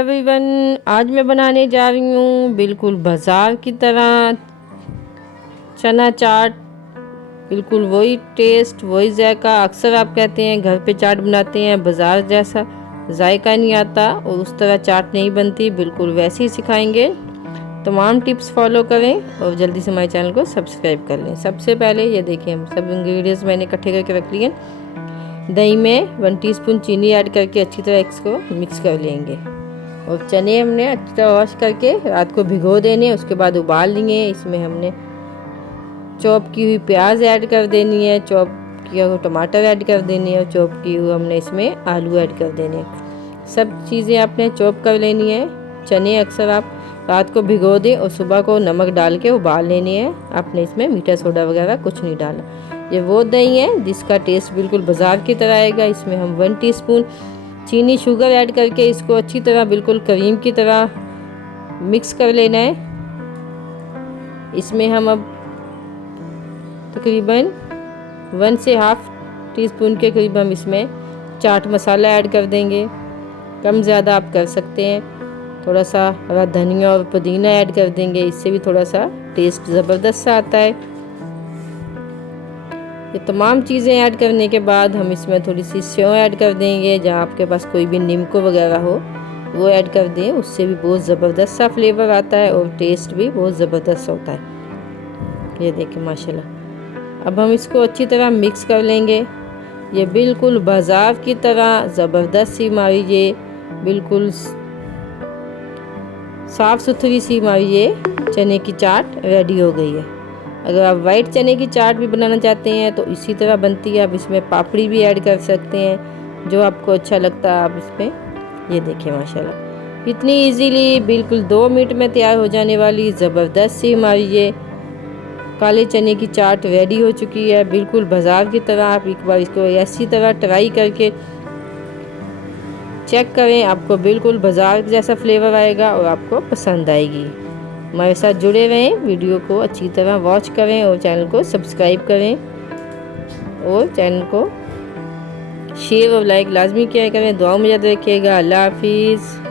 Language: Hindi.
एवरीवन, आज मैं बनाने जा रही हूँ बिल्कुल बाज़ार की तरह चना चाट। बिल्कुल वही टेस्ट, वही जायका। अक्सर आप कहते हैं घर पे चाट बनाते हैं, बाज़ार जैसा जायका नहीं आता और उस तरह चाट नहीं बनती। बिल्कुल वैसे ही सिखाएंगे। तमाम टिप्स फॉलो करें और जल्दी से हमारे चैनल को सब्सक्राइब कर लें। सबसे पहले ये देखिए, हम सब इंग्रेडिएंट्स मैंने इकट्ठे करके रख लिए। दही में 1 टीस्पून चीनी ऐड करके अच्छी तरह इसको मिक्स कर लेंगे। और चने हमने अच्छी तरह वॉश करके रात को भिगो देने, उसके बाद उबाल लिए। इसमें हमने चॉप की हुई प्याज ऐड कर देनी है, चॉप किया हुआ टमाटर ऐड कर देनी है और चॉप की हुई हमने इसमें आलू ऐड कर देने। सब चीज़ें आपने चॉप कर लेनी है। चने अक्सर आप रात को भिगो दें और सुबह को नमक डाल के उबाल लेनी है। आपने इसमें मीठा सोडा वगैरह कुछ नहीं डाला। ये वो दही है जिसका टेस्ट बिल्कुल बाज़ार की तरह आएगा। इसमें हम 1 टीस्पून चीनी शुगर ऐड करके इसको अच्छी तरह बिल्कुल क्रीम की तरह मिक्स कर लेना है। इसमें हम अब तकरीबन 1 से हाफ टीस्पून के करीब हम इसमें चाट मसाला ऐड कर देंगे। कम ज़्यादा आप कर सकते हैं। थोड़ा सा हरा धनिया और पुदीना ऐड कर देंगे, इससे भी थोड़ा सा टेस्ट ज़बरदस्त सा आता है। ये तमाम चीज़ें ऐड करने के बाद हम इसमें थोड़ी सी सेव ऐड कर देंगे। जहाँ आपके पास कोई भी नींबू वगैरह हो वो ऐड कर दें, उससे भी बहुत ज़बरदस्त सा फ्लेवर आता है और टेस्ट भी बहुत ज़बरदस्त होता है। ये देखिए माशाल्लाह। अब हम इसको अच्छी तरह मिक्स कर लेंगे। ये बिल्कुल बाज़ार की तरह ज़बरदस्त सी हमारी ये बिल्कुल साफ़ सुथरी सी हमारी ये चने की चाट रेडी हो गई है। अगर आप वाइट चने की चाट भी बनाना चाहते हैं तो इसी तरह बनती है। आप इसमें पापड़ी भी ऐड कर सकते हैं, जो आपको अच्छा लगता है आप इसमें। ये देखिए माशाल्लाह, इतनी इजीली बिल्कुल 2 मिनट में तैयार हो जाने वाली ज़बरदस्त सी हमारी ये काले चने की चाट रेडी हो चुकी है। बिल्कुल बाज़ार की तरह। आप एक बार इसको ऐसी तरह ट्राई करके चेक करें, आपको बिल्कुल बाज़ार जैसा फ्लेवर आएगा और आपको पसंद आएगी। हमारे साथ जुड़े रहें, वीडियो को अच्छी तरह वॉच करें और चैनल को सब्सक्राइब करें और चैनल को शेयर और लाइक लाजमी किया करें। दुआ में याद रखिएगा। अल्लाह हाफिज़।